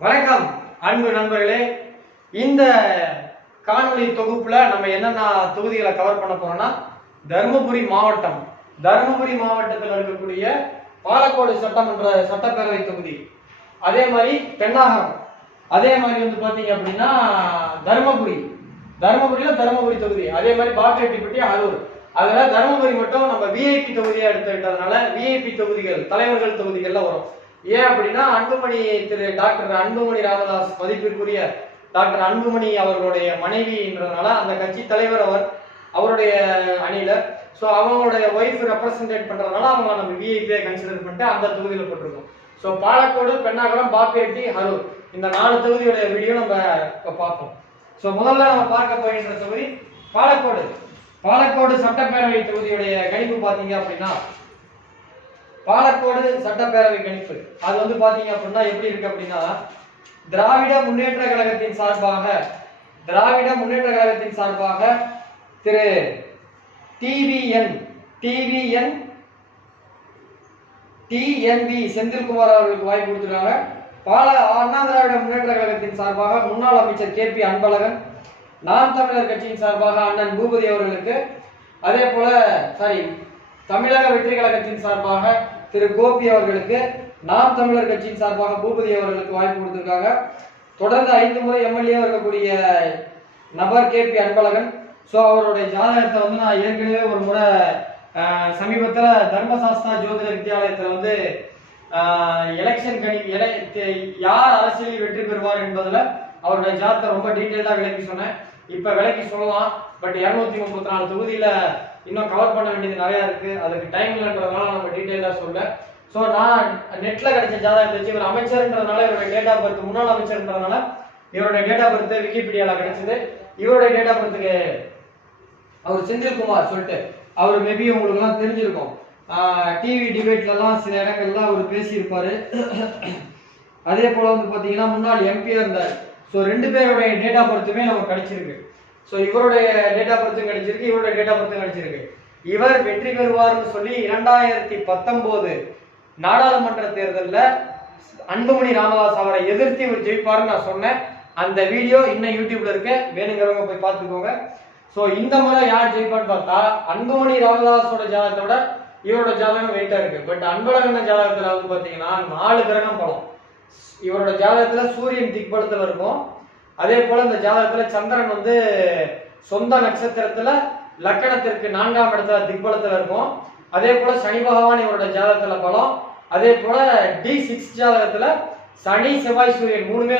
வணக்கம் அன்பு நண்பர்களே. இந்த காணொளி தொகுப்புல நம்ம என்னென்ன தொகுதிகளை கவர் பண்ண போறோம்னா, தருமபுரி மாவட்டத்தில் இருக்கக்கூடிய பாலக்கோடு சட்டப்பேரவை தொகுதி, அதே மாதிரி பெண்ணாகரம், அதே மாதிரி வந்து பாத்தீங்க அப்படின்னா தருமபுரி தொகுதி, அதே மாதிரி பாப்பிரெட்டிப்பட்டி, அரூர். அதனால தருமபுரி மட்டும் நம்ம விஐபி தொகுதியா எடுத்துக்கிட்டதுனால விஐபி தொகுதிகள், தலைவர்கள் தொகுதிகள்ல வரும். ஏன் அப்படின்னா, திரு டாக்டர் அன்புமணி ராமதாஸ், மதிப்பிற்குரிய டாக்டர் அன்புமணி அவர்களுடைய மனைவின்றதுனால அந்த கட்சி தலைவர் அவருடைய அணியில, ஸோ அவங்களுடைய ஒய்ஃப் ரெப்ரசன்டேட் பண்றதுனால அவங்க நம்ம விஐபியை கன்சிடர் பண்ணிட்டு அந்த தொகுதியில போட்டிருக்கோம். ஸோ பாலக்கோடு, பெண்ணாகரம், பாப்பிரெட்டி, அரூர், இந்த 4 தொகுதியோட வீடியோ நம்ம இப்போ பார்ப்போம். ஸோ முதல்ல நம்ம பார்க்க போகின்ற தொகுதி பாலக்கோடு சட்டப்பேரவை தொகுதியுடைய கணிப்பு பார்த்தீங்க அப்படின்னா, பாலக்கோடு சட்டப்பேரவை கணிப்பு அது வந்து பாத்தீங்க அப்படின்னா எப்படி இருக்கு அப்படின்னா, திராவிட முன்னேற்ற கழகத்தின் சார்பாக திரு டிஎன்பி செந்தில்குமார் அவர்களுக்கு வாய்ப்பு கொடுத்திருக்காங்க. அண்ணா திராவிட முன்னேற்ற கழகத்தின் சார்பாக முன்னாள் அமைச்சர் KP அன்பழகன், நாம் தமிழர் கட்சியின் சார்பாக அண்ணன் பூபதி அவர்களுக்கு, அதே போல தமிழக வெற்றி கழகத்தின் சார்பாக திரு கோபி அவர்களுக்கு, நாம் தமிழர் கட்சியின் சார்பாக பூபதி அவர்களுக்கு வாய்ப்பு கொடுத்திருக்காங்க. தொடர்ந்து 5 முறை எம்எல்ஏ இருக்கக்கூடிய நபர் KP அன்பழகன். ஸோ அவருடைய ஜாதகத்தை வந்து நான் ஏற்கனவே ஒரு முறை சமீபத்தில் தர்மசாஸ்திரா ஜோதிட வித்தியாலயத்தில் வந்து எலெக்ஷன் யார் அரசியலில் வெற்றி பெறுவார் என்பதில் அவருடைய ஜாதகத்தை ரொம்ப டீட்டெயிலாக விளக்கி சொன்னேன். இப்போ விளக்கி சொல்லலாம், பட் 234 தொகுதியில் இன்னும் கவர் பண்ண வேண்டியது நிறையா இருக்கு, அதுக்கு டைம் இல்லைன்றதுனால நம்ம டீட்டெயிலாக சொல்ல. ஸோ நான் நெட்ல கிடைச்ச ஜாதகத்தை வச்சு, இவர் அமைச்சர்ன்றதுனால இவருடைய டேட் ஆஃப் பர்த், முன்னாள் அமைச்சர்ன்றதுனால இவருடைய டேட் ஆஃப் பர்த் விக்கிபீடியால கிடைச்சது. இவருடைய டேட் ஆஃப் பர்த்துக்கு அவர் செந்தில்குமார் சொல்லிட்டு, அவர் மேபி உங்களுக்கு எல்லாம் தெரிஞ்சிருக்கும், டிவி டிபேட்லாம் சில இடங்கள்லாம் அவர் பேசியிருப்பாரு. அதே போல வந்து பாத்தீங்கன்னா முன்னாள் MP இருந்தார். ஸோ 2 பேருடைய டேட் ஆஃப் பர்த்துமே நமக்கு கிடைச்சிருக்கு. ஸோ இவருடைய டேட் ஆஃப் பர்த்தும் கிடைச்சிருக்கு, இவருடைய டேட் ஆஃப் பர்த்தும் கிடைச்சிருக்கு. இவர் வெற்றி பெறுவார்னு சொல்லி 2019 நாடாளுமன்ற தேர்தலில் அன்புமணி ராமதாஸ் அவரை எதிர்த்து இவர் ஜெயிப்பாருன்னு நான் சொன்னேன். அந்த வீடியோ இன்னும் யூடியூப்ல இருக்கு, வேணுங்கிறவங்க போய் பார்த்துக்கோங்க. ஸோ இந்த முறை யார் ஜெயிப்பான்னு பார்த்தா, அன்புமணி ராமதாஸோட ஜாதகத்தை விட இவரோட ஜாதகம் வெயிட்டா இருக்கு. பட் அன்பழகன் ஜாதகத்துல வந்து பாத்தீங்கன்னா 4 கிரகம் பலம். இவரோட ஜாதகத்துல சூரியன் திக்பலத்துல இருக்கும். அதே போல இந்த ஜாதகத்துல சந்திரன் வந்து சொந்த நட்சத்திரத்துல லக்கணத்திற்கு 4ஆம் இடத்துல திக்பலத்துல இருக்கும். அதே போல சனி பகவான் இவரோட ஜாதகத்துல பலம். அதே போல D6 ஜாதகத்துல சனி, செவ்வாய், சூரியன் 3மே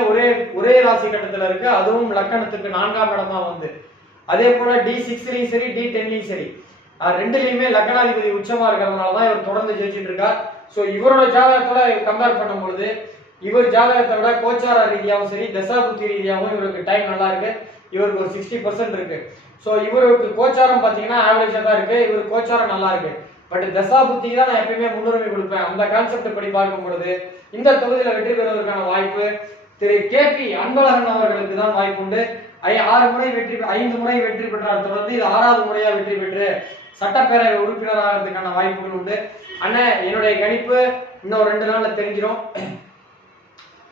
ஒரே ராசி கட்டத்துல இருக்கு, அதுவும் லக்கணத்துக்கு 4ஆம் இடமா வந்து. அதே போல D6லயும் சரி, D10லயும் சரி, 2லயுமே லக்னாதிபதி உச்சமா இருக்கிறதுனாலதான் இவர் தொடர்ந்து ஜெயிச்சுட்டு இருக்கார். ஸோ இவரோட ஜாதகத்தோட கம்பேர் பண்ணும் பொழுது இவர் ஜாதகத்தை விட கோச்சார ரீதியாகவும் சரி, தசாபுத்தி ரீதியாகவும் இவருக்கு டைம் நல்லா இருக்கு. இவருக்கு ஒரு 60% இருக்கு. ஸோ இவருக்கு கோச்சாரம் பார்த்தீங்கன்னா ஆவரேஜா தான் இருக்கு, இவருக்கு கோச்சாரம் நல்லா இருக்கு. பட் தசாபுத்திக்கு தான் நான் எப்பயுமே முன்னுரிமை கொடுப்பேன். அந்த கான்செப்ட் படி பார்க்கும் பொழுது இந்த தொகுதியில வெற்றி பெறுவதற்கான வாய்ப்பு திரு KP அன்பழகன் அவர்களுக்கு தான் வாய்ப்பு உண்டு. 5 முறை வெற்றி பெற்றார் தொடர்ந்து, இது 6வது முறையா வெற்றி பெற்று சட்டப்பேரவை உறுப்பினர் ஆகிறதுக்கான வாய்ப்புகள் உண்டு. அண்ணன், என்னுடைய கணிப்பு இன்னும் 2 நாள்ல தெரிஞ்சிடும்.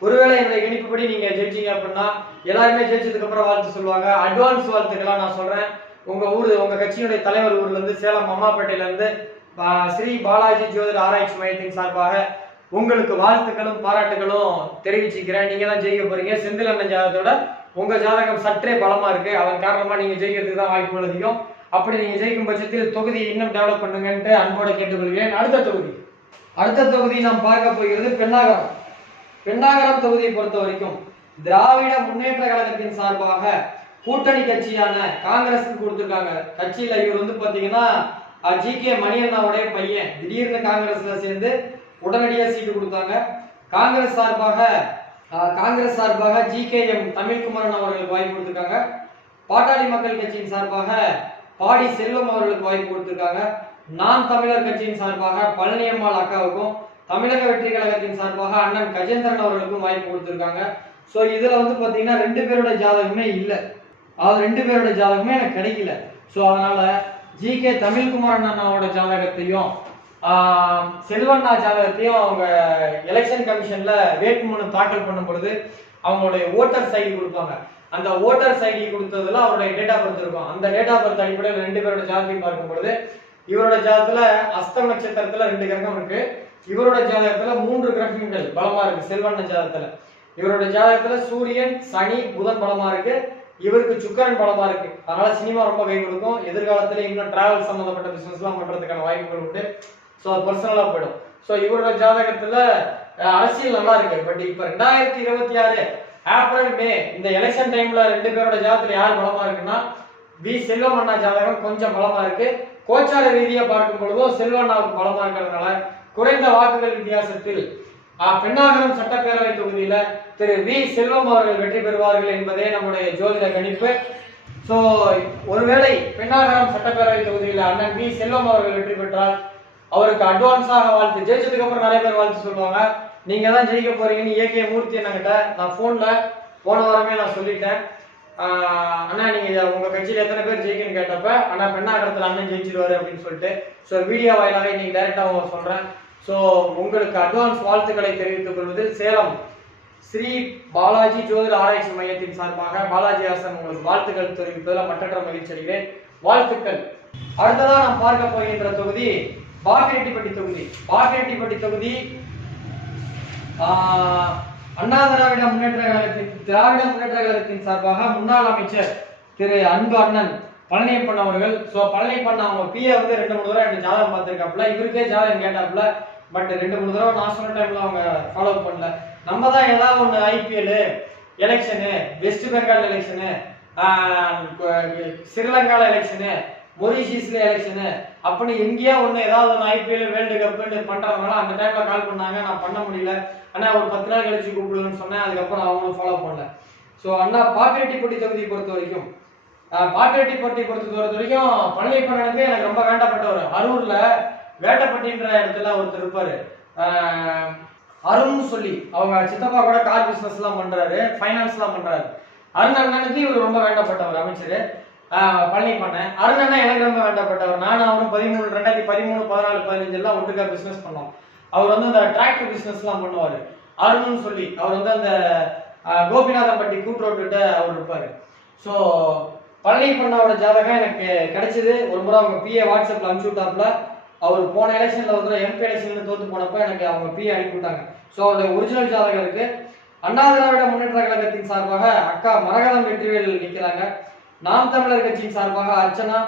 ஒருவேளை என்னுடைய கணிப்புப்படி நீங்க ஜெயிச்சீங்க அப்படின்னா, எல்லாருமே ஜெயிச்சதுக்கு அப்புறம் வாழ்த்து சொல்லுவாங்க. அட்வான்ஸ் வாழ்த்துக்கெல்லாம் நான் சொல்றேன். உங்க கட்சியினுடைய தலைவர் ஊர்ல இருந்து, சேலம் அம்மாப்பேட்டையில இருந்து ஸ்ரீ பாலாஜி ஜோதிட ஆராய்ச்சி மையத்தின் சார்பாக உங்களுக்கு வாழ்த்துக்களும் பாராட்டுகளும் தெரிவிச்சுக்கிறேன். நீங்க தான் ஜெயிக்க போறீங்க. செந்தில் அண்ணன் ஜாதகத்தோட உங்க ஜாதகம் சற்றே பலமா இருக்கு, அதன் காரணமா நீங்க ஜெயிக்கிறதுக்கு தான் வாய்ப்புகள் அதிகம். அப்படி நீங்க ஜெயிக்கும் பட்சத்தில் தொகுதியை இன்னும் டெவலப் பண்ணுங்கன்ட்டு அன்போட கேட்டுக்கொள்கிறேன். அடுத்த தொகுதி நாம் பார்க்க போகிறது பெண்ணாகரம் தொகுதியை பொறுத்த வரைக்கும் திராவிட முன்னேற்ற கழகத்தின் சார்பாக கூட்டணி கட்சியான காங்கிரஸ் கொடுத்திருக்காங்க. கட்சியில இவர் வந்து பாத்தீங்கன்னா GK மணியண்ணாவுடைய பையன், திடீர்னு காங்கிரஸ்ல சேர்ந்து உடனடியா சீட்டு கொடுத்தாங்க. காங்கிரஸ் சார்பாக GKM தமிழ்குமரன் அவர்களுக்கு வாய்ப்பு கொடுத்திருக்காங்க. பாட்டாளி மக்கள் கட்சியின் சார்பாக பாடி செல்வம் அவர்களுக்கு வாய்ப்பு கொடுத்திருக்காங்க. நாம் தமிழர் கட்சியின் சார்பாக பழனியம்மாள் அக்காவுக்கும், தமிழக வெற்றி கழகத்தின் சார்பாக அண்ணன் கஜேந்திரன் அவர்களுக்கும் வாய்ப்பு கொடுத்திருக்காங்க. ஸோ இதுல வந்து பாத்தீங்கன்னா 2 பேரோட ஜாதகமே இல்லை, 2 பேரோட ஜாதகமே எனக்கு கிடைக்கல. ஸோ அதனால GK தமிழ்குமரன் அண்ணாவோட ஜாதகத்தையும் செல்வண்ணா ஜாதகத்தையும் அவங்க எலெக்ஷன் கமிஷன்ல வேட்புமனு தாக்கல் பண்ணும் பொழுது அவங்களுடைய ஓட்டர்ஸ் ஐடி கொடுப்பாங்க. அந்த ஓட்டர்ஸ் ஐடி கொடுத்ததுல அவருடைய டேட் ஆஃப் பர்த் இருக்கும். அந்த டேட் ஆஃப் பர்த் அடிப்படையில் 2 பேரோட ஜாதகத்தையும் பார்க்கும் பொழுது இவரோட ஜாதகத்துல அஸ்தம் நட்சத்திரத்துல 2 கிரகம் இருக்கு. இவரோட ஜாதகத்துல 3 கிரகங்கள் பலமா இருக்கு. செல்வண்ண ஜாதகத்துல இவரோட ஜாதகத்துல சூரியன், சனி, புதன் பலமா இருக்கு. இவருக்கு சுக்கிரன் பலமா இருக்கு. அதனால சினிமா ரொம்ப கை கொடுக்கும். எதிர்காலத்துல இன்னும் டிராவல் சம்பந்தப்பட்ட பிசினஸ் எல்லாம் பண்றதுக்கான வாய்ப்புகள் உண்டு. ஸோ அது பர்சனலா போயிடும். ஸோ இவரோட ஜாதகத்துல அரசியல் நல்லா இருக்கு. பட் இப்ப 2026 ஏப்ரல் மே இந்த எலெக்ஷன் டைம்ல 2 பேரோட ஜாதகத்துல யார் பலமா இருக்குன்னா வி செல்வமண்ணா ஜாதகம் கொஞ்சம் பலமா இருக்கு. கோச்சார ரீதியா பார்க்கும் பொழுதும் செல்வண்ணாவுக்கு பலமா இருக்கிறதுனால குறைந்த வாக்குகள் வித்தியாசத்தில் பெண்ணாகரம் சட்டப்பேரவை தொகுதியில திரு வி செல்வம் அவர்கள் வெற்றி பெறுவார்கள் என்பதே நம்முடைய ஜோதிட கணிப்பு. சோ ஒருவேளை பெண்ணாகரம் சட்டப்பேரவை தொகுதியில அண்ணன் வி செல்வம் அவர்கள் வெற்றி பெற்றால் அவருக்கு அட்வான்ஸாக வாழ்த்து, ஜெயிச்சதுக்கு அப்புறம் நிறைய பேர் வாழ்த்து சொல்லுவாங்க. நீங்க தான் ஜெயிக்க போறீங்கன்னு ஏகே மூர்த்தி என்கிட்ட நான் போன்ல போன வாரமே நான் சொல்லிட்டேன். அண்ணா நீங்க உங்க கட்சியில எத்தனை பேர் ஜெயிக்கணும்னு கேட்டப்ப அண்ணா பெண்ணாகரத்துல அண்ணன் ஜெயிச்சிருவாரு அப்படின்னு சொல்லிட்டு ஸோ வீடியோ வாயிலாக இன்னைக்கு டைரக்டா சொல்றேன். ஸோ உங்களுக்கு அட்வான்ஸ் வாழ்த்துக்களை தெரிவித்துக் கொள்வதில் சேலம் ஸ்ரீ பாலாஜி ஜோதிட ஆராய்ச்சி மையத்தின் சார்பாக பாலாஜி ஹாசன் உங்களுக்கு வாழ்த்துக்கள் தெரிவிப்பதில் மற்றற்ற மகிழ்ச்சி அடைகிறேன். வாழ்த்துக்கள். அடுத்ததான் நாம் பார்க்க போகின்ற தொகுதி பாக்கிரெட்டிப்பட்டி தொகுதி. பாக்கிரெட்டிப்பட்டி தொகுதி அண்ணா திராவிட முன்னேற்ற கழகத்தின் சார்பாக முன்னாள் அமைச்சர் திரு அன்பு அண்ணன் பழனியப்பன் அவர்கள். ஸோ பழனியப்பன் அவங்க பிஏ வந்து 2-3 தடவை எனக்கு ஜாதகம் பார்த்துருக்காப்புல. இவருக்கே ஜாதகம் கேட்டாப்புல. பட் 2-3 தடவை நான் சொன்ன டைம்ல அவங்க ஃபாலோ பண்ணல. நம்ம தான் ஏதாவது ஒன்று IPL election, west Bengal election, ஸ்ரீலங்கால எலெக்ஷனு, மொரிஷியஸ்ல எலெக்ஷனு அப்படின்னு எங்கேயா ஒன்று ஏதாவது ஒன்று ஐபிஎல் வேர்ல்டு கப்னு பண்றதுனால அந்த டைம்ல கால் பண்ணாங்க. நான் பண்ண முடியல. அண்ணா ஒரு 10 நாள் கழிச்சு கூப்பிடுவேன்னு சொன்னேன். அதுக்கப்புறம் அவங்களும் ஃபாலோ பண்ணல. ஸோ அண்ணா பாக்கிரெட்டிப்பட்டி தொகுதியை பொறுத்த வரைக்கும் பழனியப்பனுக்கு எனக்கு ரொம்ப வேண்டப்பட்டவர். அரூர்ல வேட்டப்பட்டின்ற இடத்துல ஒருத்தர் இருப்பாரு, அருண் சொல்லி. அவங்க சித்தப்பா கூட கார் பிசினஸ் எல்லாம் பண்றாரு, பைனான்ஸ் எல்லாம் பண்றாரு. அருண் அண்ணனுக்கு இவர் ரொம்ப வேண்டப்பட்டவர் அமைச்சர் பழனியப்பன். அருண் அண்ணா எனக்கு ரொம்ப வேண்டப்பட்டவர். நானும் அவரும் 2013, 14, 15 எல்லாம் ஒட்டுக்கா பிசினஸ் பண்ணோம். அவர் வந்து அந்த டிராக்டர் பிசினஸ் எல்லாம் பண்ணுவாரு அருண்னு சொல்லி. அவர் வந்து அந்த கோபிநாதம்பட்டி கூட்டுரோட்டு அவர் இருப்பாரு. ஸோ பழனியப்பண்ணோட ஜாதகம் எனக்கு கிடைச்சது. ஒரு முறை அவங்க பிஏ வாட்ஸ்அப்ல அனுப்பிச்சு விட்டாப்புல. அவர் போன எலெக்ஷன்ல வந்து எம்பி எலெக்ஷன்ல தோத்து போனப்ப எனக்கு அவங்க பிஏ அனுப்பிவிட்டாங்க. ஸோ அவருடைய ஒரிஜினல் ஜாதகம் இருக்கு. அண்ணா திராவிட முன்னேற்ற கழகத்தின் சார்பாக அக்கா மரகதம் வெற்றிவேல் நிற்கிறாங்க. நாம் தமிழர் கட்சியின் சார்பாக அர்ச்சனா,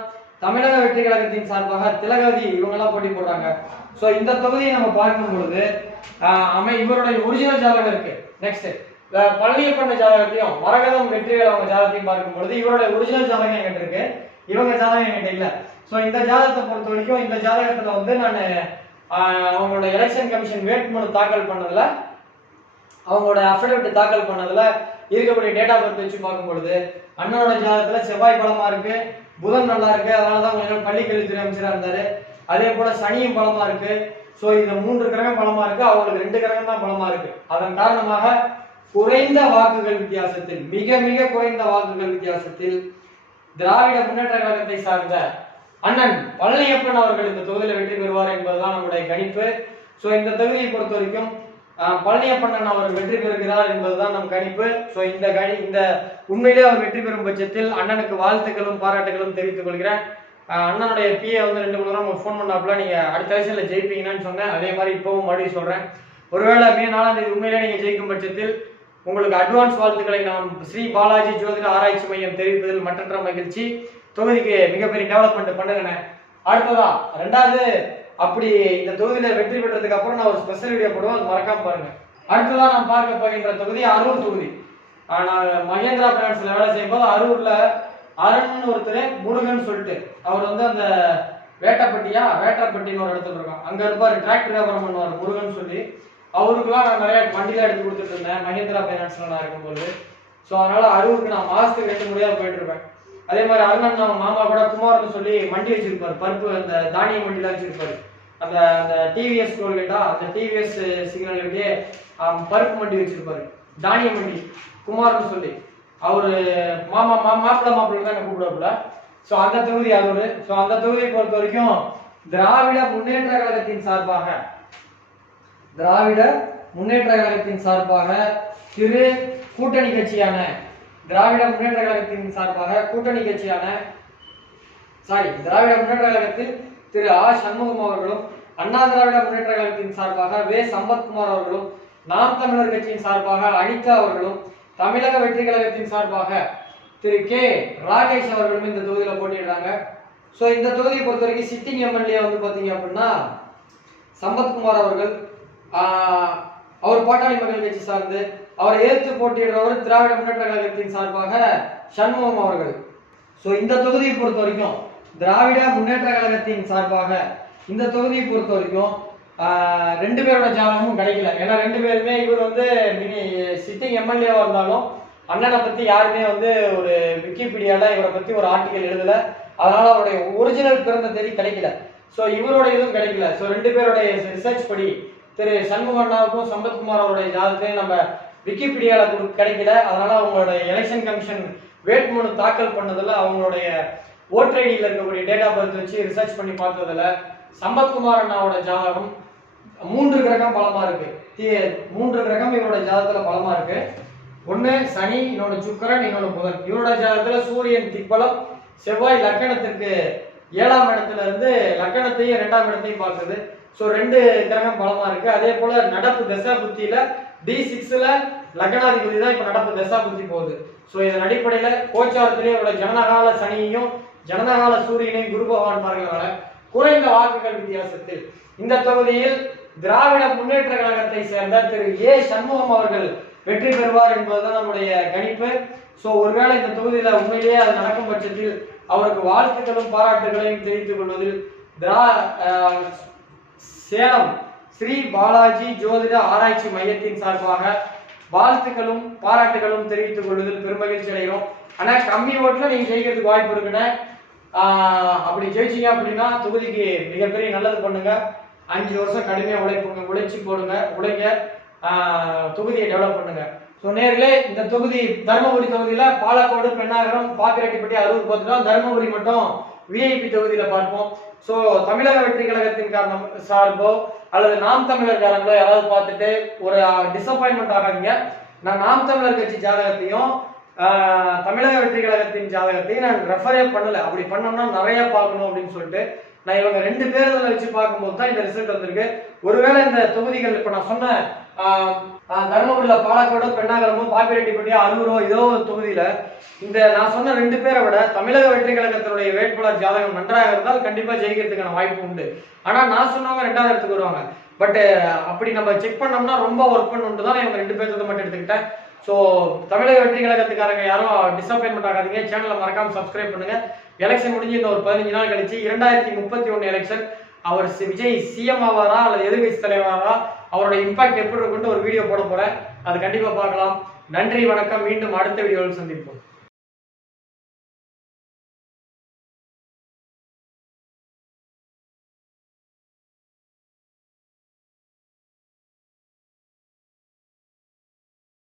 தமிழக வெற்றி கழகத்தின் சார்பாக திலகவதி இவங்கெல்லாம் போட்டி போடுறாங்க. ஸோ இந்த தொகுதியை நம்ம பார்க்கும் பொழுது இவருடைய ஒரிஜினல் ஜாதகம் இருக்கு. நெக்ஸ்ட் பழனியப்பன் ஜாதகத்தையும் மரகதம் வெற்றிவேல் அவங்க ஜாதகத்தையும் பார்க்கும் பொழுது இவருடைய ஒரிஜினல் ஜாதகம் என்கிட்ட இருக்கு, இவங்க ஜாதகம் என்கிட்ட இல்ல. ஸோ இந்த ஜாதகத்தை பொறுத்த வரைக்கும் இந்த ஜாதகத்துல வந்து நான் அவங்களோட எலெக்ஷன் கமிஷன் வேட்புமனு தாக்கல் பண்ணதுல, அவங்களோட அஃபிடவிட் தாக்கல் பண்ணதுல இருக்கக்கூடிய டேட் ஆஃப் பர்த் வச்சு பார்க்கும் பொழுது அண்ணனோட ஜாதகத்துல செவ்வாய் பலமா இருக்கு, புதன் நல்லா இருக்கு. அதனாலதான் கொஞ்சம் பள்ளிக்கல்வித்துறை அமைச்சரா இருந்தாரு. அதே போல சனியும் பலமா இருக்கு. ஸோ இந்த 3 கிரகம் பலமா இருக்கு, அவங்களுக்கு 2 கிரகம் தான் பலமா இருக்கு. அதன் காரணமாக குறைந்த வாக்குகள் வித்தியாசத்தில், மிக மிக குறைந்த வாக்குகள் வித்தியாசத்தில் திராவிட முன்னேற்ற கழகத்தை சார்ந்த அண்ணன் பழனியப்பன் அவர்கள் இந்த தொகுதியில் வெற்றி பெறுவார் என்பதுதான் நம்முடைய கணிப்பு. ஸோ இந்த தொகுதியை பொறுத்த வரைக்கும் பழனியப்பன் அண்ணன் அவர் வெற்றி பெறுகிறார் என்பதுதான் நம் கணிப்பு. ஸோ இந்த உண்மையிலே அவர் வெற்றி பெறும் பட்சத்தில் அண்ணனுக்கு வாழ்த்துக்களும் பாராட்டுகளும் தெரிவித்துக் கொள்கிறேன். அண்ணனுடைய பிஏ வந்து 2-3 தடவை ஃபோன் பண்ணாப்புல நீங்க அடுத்த எலெக்ஷன்ல ஜெயிப்பீங்கன்னு சொன்னேன். அதே மாதிரி இப்பவும் மறுபடியும் சொல்றேன், ஒருவேளை மே 4ஆம் தேதி உண்மையிலே நீங்க ஜெயிக்கும் பட்சத்தில் உங்களுக்கு அட்வான்ஸ் வாழ்த்துக்களை நாம் ஸ்ரீ பாலாஜி ஜோதிட ஆராய்ச்சி மையம் தெரிவிப்பதில் மற்றற்ற மகிழ்ச்சி. தொகுதிக்கு மிகப்பெரிய டெவலப்மெண்ட் பண்ணுங்கண்ணே. அடுத்ததா 2வது அப்படி இந்த தொகுதியில வெற்றி பெற்றதுக்கு அப்புறம் நான் ஒரு ஸ்பெஷல் வீடியோ போடுவோம், அது மறக்காம பாருங்க. அடுத்ததா நான் பார்க்க போகின்ற தொகுதி அரூர் தொகுதி. நான் மகேந்திரா பைனான்ஸ்ல வேலை செய்யும் போது அரூர்ல அருண் ஒருத்தர் முருகன் சொல்லிட்டு அவர் வந்து அந்த வேட்டப்பட்டின்னு ஒரு இடத்துல இருக்கான், அங்க இருப்பாரு, டிராக்டர் வியாபாரம் பண்ணுவார் முருகன் சொல்லி. அவருக்குலாம் நான் நிறைய வண்டிலாம் எடுத்து கொடுத்துட்டு இருந்தேன் மகேந்திரா பைனான்ஸ்ல நான் இருக்கும்போது. ஸோ அதனால அரூருக்கு நான் மாசத்துக்கு 2 முறையாக போயிட்டு இருப்பேன். அதே மாதிரி அருணன் நம்ம மாமா கூட குமார்னு சொல்லி வண்டி வச்சிருப்பாரு, பருப்பு அந்த தானிய வண்டிலாம் வச்சிருப்பாரு. அந்த அந்த டிவிஎஸ் டோல்கேட்டா அந்த டிவிஎஸ் சிக்னல் கிட்டே பருப்பு வண்டி வச்சிருப்பாரு, தானிய வண்டி குமார்னு சொல்லி. அவரு மாப்பிள்ள தான் என்ன கூப்பிடுவாப்புல. ஸோ அந்த தொகுதி அரூர். ஸோ அந்த தொகுதியை பொறுத்த வரைக்கும் திராவிட முன்னேற்ற கழகத்தின் சார்பாக திரு கூட்டணி கட்சியான திராவிட முன்னேற்ற கழகத்தில் திரு ஆ சண்முகம் அவர்களும், அண்ணா திராவிட முன்னேற்ற கழகத்தின் சார்பாக வே சம்பத்குமார் அவர்களும், நாம் தமிழர் கட்சியின் சார்பாக அனிதா அவர்களும், தமிழக வெற்றி கழகத்தின் சார்பாக திரு கே ராகேஷ் அவர்களும் இந்த தொகுதியில போட்டியிடுறாங்க. ஸோ இந்த தொகுதியை பொறுத்த வரைக்கும் சிட்டிங் எம்எல்ஏ வந்து பாத்தீங்க அப்படின்னா சம்பத்குமார் அவர்கள், அவர் பாட்டாளி மக்கள் கட்சி சார்ந்து, அவரை எதிர்த்து போட்டியிடுறவர் திராவிட முன்னேற்ற கழகத்தின் சார்பாக சண்முகம் அவர்கள். ஸோ இந்த தொகுதியை பொறுத்த வரைக்கும் திராவிட முன்னேற்ற கழகத்தின் சார்பாக இந்த தொகுதியை பொறுத்த வரைக்கும் ரெண்டு பேரோட ஜாதகமும் கிடைக்கல. ஏன்னா ரெண்டு பேருமே இவர் வந்து சிட்டிங் எம்எல்ஏவா இருந்தாலும் அண்ணனை பத்தி யாருமே வந்து ஒரு விக்கிபீடியால இவரை பத்தி ஒரு ஆர்டிகல் எழுதல. அதனால அவருடைய ஒரிஜினல் பிறந்த தேதி கிடைக்கல. ஸோ இவரோட இதுவும் கிடைக்கல. ஸோ ரெண்டு பேருடைய ரிசர்ச் படி திரு சண்முக அண்ணாவுக்கும் சம்பத்குமார் அவருடைய ஜாதகத்தையும் நம்ம விக்கிபீடியால கிடைக்கல. அதனால அவங்களுடைய எலெக்ஷன் கமிஷன் வேட்புமனு தாக்கல் பண்ணதுல அவங்களுடைய ஓட்டர் ஐடியில் இருக்கக்கூடிய டேட் ஆஃப் பர்த் வச்சு ரிசர்ச் பண்ணி பார்த்ததுல சம்பத்குமார் அண்ணாவோட ஜாதகம் 3 கிரகம் பலமா இருக்கு. 3 கிரகம் இவரோட ஜாதகத்துல பலமா இருக்கு. ஒண்ணு சனி, இன்னொன்னு சுக்கிரன், இன்னொன்னு புதன். இவரோட ஜாதகத்துல சூரியன் திக்பலம், செவ்வாய் லக்கணத்திற்கு 7ஆம் இடத்துல இருந்து லக்கணத்தையும் 2ஆம் இடத்தையும் பார்க்குது. ஸோ 2 கிரகம் பலமா இருக்கு. அதே போல நடப்பு தசா புத்தியில D6ல லக்னாதிபதி தான் இப்ப நடப்பு தசா புத்தி போகுது. ஸோ இதன் அடிப்படையில கோச்சாரத்திலேயே இவரோட ஜனனகால சனியையும் ஜனனகால சூரியனையும் குரு பகவான் பார்க்கிறதால குறைந்த வாக்குகள் வித்தியாசத்தில் இந்த தொகுதியில் திராவிட முன்னேற்ற கழகத்தை சேர்ந்த திரு ஏ சண்முகம் அவர்கள் வெற்றி பெறுவார் என்பதுதான் நம்முடைய கணிப்பு. ஸோ ஒருவேளை இந்த தொகுதியில உண்மையிலேயே அது நடக்கும் பட்சத்தில் அவருக்கு வாழ்த்துக்களும் பாராட்டுகளையும் தெரிவித்துக் கொள்வதில் சேலம் ஸ்ரீ பாலாஜி ஜோதிட ஆராய்ச்சி மையத்தின் சார்பாக வாழ்த்துக்களும் பாராட்டுகளும் தெரிவித்துக் கொள்வதில் பெருமகிழ்ச்சி அடைகிறோம். ஆனா கம்மி ஓட்டுல நீங்க ஜெயிக்கிறதுக்கு வாய்ப்பு இருக்குன்னு அப்படி ஜெயிச்சீங்க அப்படின்னா தொகுதிக்கு மிகப்பெரிய நல்லது பண்ணுங்க. 5 வருஷம் கடுமையா உழைச்சு உழைங்க, தொகுதியை டெவலப் பண்ணுங்க. ஸோ நேர்களே, இந்த தொகுதி தருமபுரி தொகுதியில பாலக்கோடு, பெண்ணாகரம், பாப்பிரெட்டிப்பட்டி, அரூர் பார்த்துட்டோம். தருமபுரி மட்டும் விஐபி தொகுதியில பார்ப்போம். ஸோ தமிழக வெற்றி கழகத்தின் காரணம் சார்போ அல்லது நாம் தமிழர் காரங்களோ யாராவது பார்த்துட்டு ஒரு டிசப்பாயின்மெண்ட் ஆகாதீங்க. நான் நாம் தமிழர் கட்சி ஜாதகத்தையும் தமிழக வெற்றி கழகத்தின் ஜாதகத்தையும் நான் ரெஃபரே பண்ணல. அப்படி பண்ணோம்னா நிறைய பார்க்கணும் அப்படின்னு சொல்லிட்டு நான் இவங்க 2 பேர்களை வச்சு பார்க்கும்போது தான் இந்த ரிசல்ட் வந்திருக்கு. ஒருவேளை இந்த தொகுதிகள் இப்ப நான் சொன்ன தருமபுரியில பாலக்கோடு, பெண்ணாகரமும், பாப்பிரெட்டிப்பட்டியோ, அரூரோ ஏதோ ஒரு தொகுதியில இந்த நான் சொன்ன 2 பேரை விட தமிழக வெற்றி கழகத்தினுடைய வேட்பாளர் ஜாதகம் நன்றாக இருந்தால் கண்டிப்பா ஜெயிக்கிறதுக்கான வாய்ப்பு உண்டு. ஆனா நான் சொன்னவங்க 2வது இடத்துக்கு வருவாங்க. பட் அப்படி நம்ம செக் பண்ணோம்னா ரொம்ப ஒர்க் பண்ணணும்னு தான் இவங்க 2 பேர்த்த மட்டும் எடுத்துக்கிட்டேன். ஸோ தமிழக வெற்றி கழகத்துக்காரங்க யாரும் டிசப்பாயின்மெண்ட் ஆகாதீங்க. சேனலை மறக்காம சப்ஸ்கிரைப் பண்ணுங்க. எலெக்ஷன் முடிஞ்சு இன்னும் ஒரு 15 நாள் கழிச்சு 2031 எலெக்ஷன் அவர் விஜய் சிஎம் ஆவாரா அல்லது எதிர்கட்சி தலைவராரா, அவரோட இம்பாக்ட் எப்படி இருக்குன்னு ஒரு வீடியோ போட போறேன். அது கண்டிப்பா பார்க்கலாம். நன்றி, வணக்கம். மீண்டும் அடுத்த வீடியோவில் சந்திப்போம்.